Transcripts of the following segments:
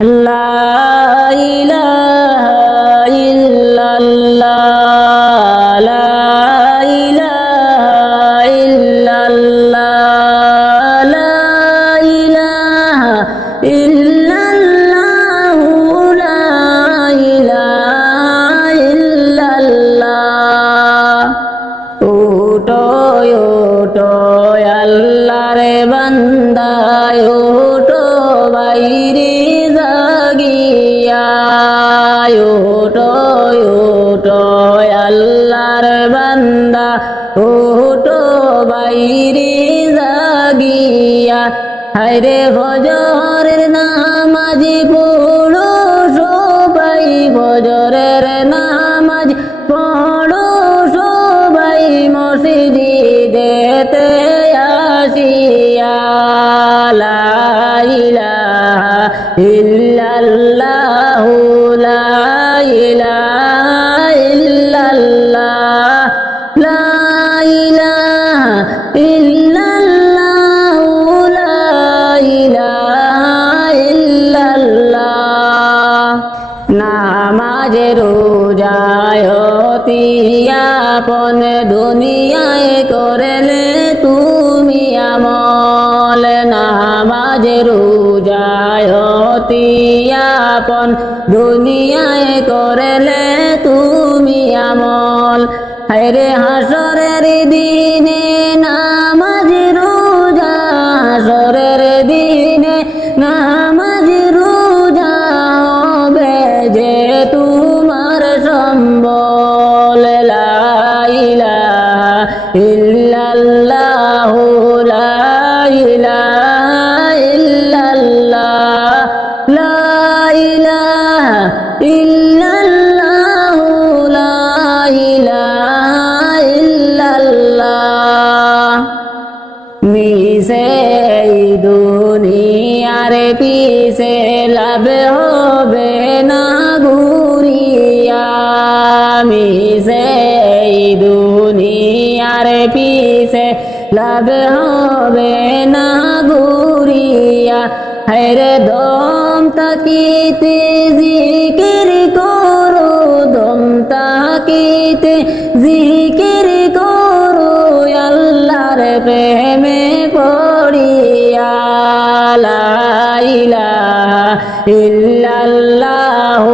لا إله إلا الله لا إله إلا الله لا إله إلا الله لا إله إلا الله ওটো ওটো আল্লাহরে বান্দায় বান্দা ওটো বাইরে জাগিয়া, হায়রে ফজরের নামাজি পড়ো সবাই, ফজরের নামাজ পড়ো সবাই মসজিদেতে আসিয়া। নামাজে রোজায় দুনিয়ায় করলে তুমি আমল। নামাজে রোজায় তিয়াপন দুনিয়ায় করলে তুমি আমল। হায়রে হাসরের দিনে দুনিয়ার পিছে লাভ হবে না ঘুরিয়া এই দুনিয়ার পিছে লাভ হবে না ঘুরিয়া হেরে দম তাকিতে জিকির করো, দম তাকিতে জিকির করো, আল্লাহর প্রেমে ইল্লাল্লাহু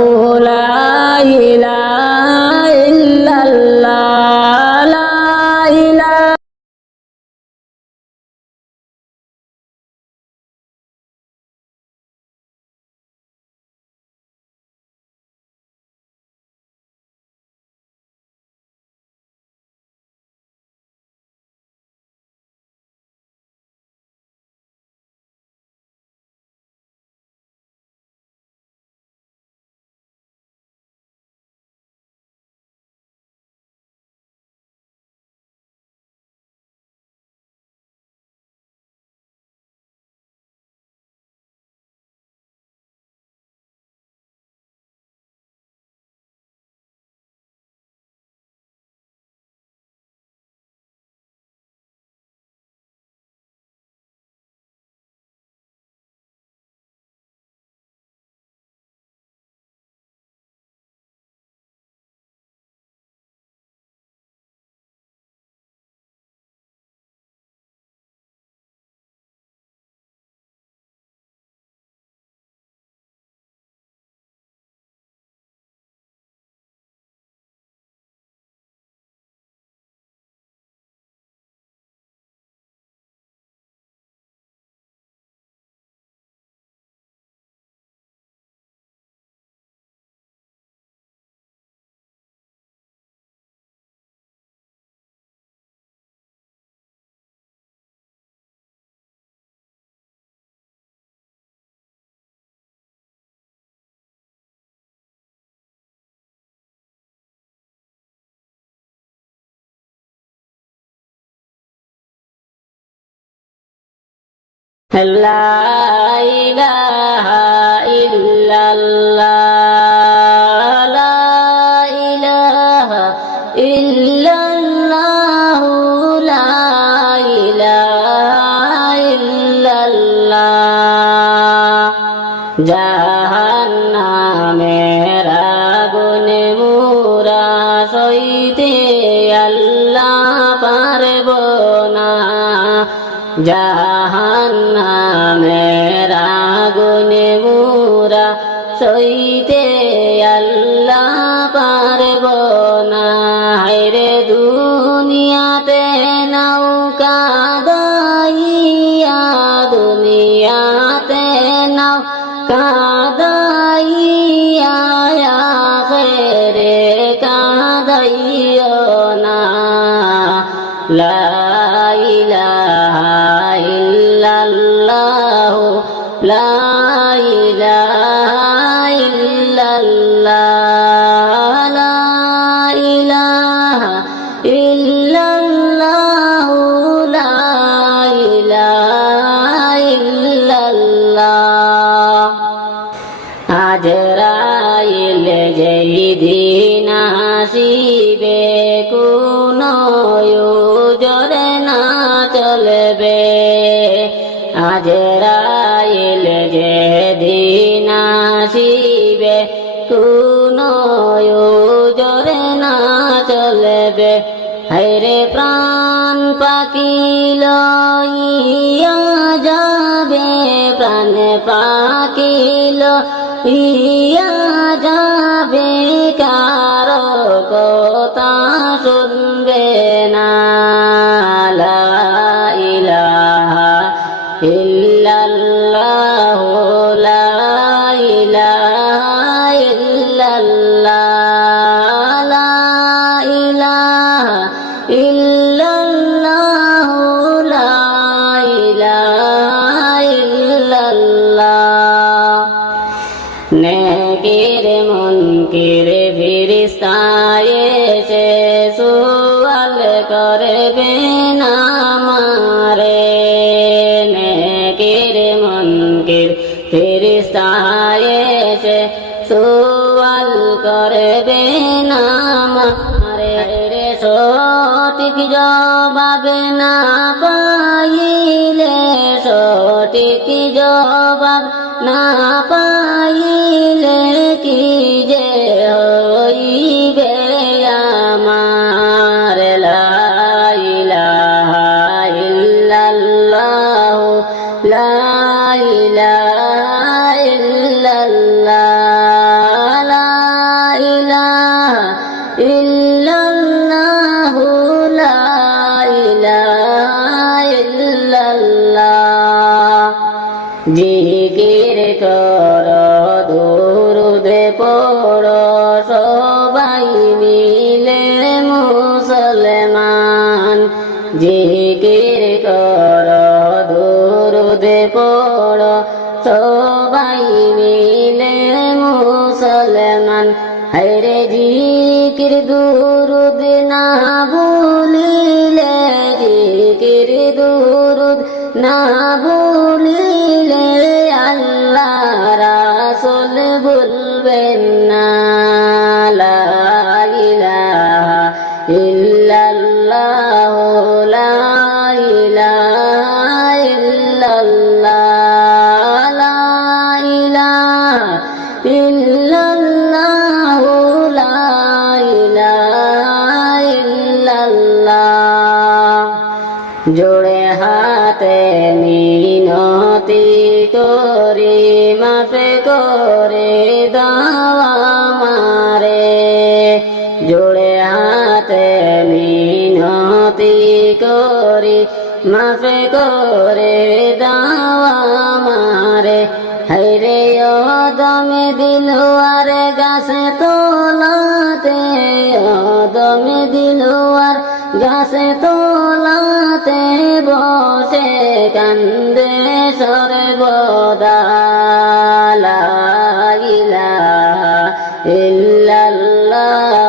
لا إله إلا الله মুরা সইতে আল্লাহ আজরাইল যেই দিন আসিবে কোন জরে না চলবে। আজরাইল যে দিন আসিবে প্রাণ পাকিল ইয়া যাবে করবে না মারে নেকির মুনকির ফিরিস্তায় এসে সুয়াল করবে না মারে রে সঠিক জবাব না পাইলে সঠিক জবাব না ইলাহা জিকির দুরুদ না বলিলে জিকির দুরুদ না বলিলে আল্লাহ রাসুল বলবেন না, লা ইলাহা ইল্লাল্লাহ, লা মিনতি করে মাফে করে দাওয়া মারে জোড়ে হাতে মিনতি করে, মাফে করে দাওয়া মারে হাইরে দমে দিলুয়ার গাছে তোলাতে দমে দিলুয়ার গাছে বসে কান্দে সর্বদা ইল্লাল্লাহ।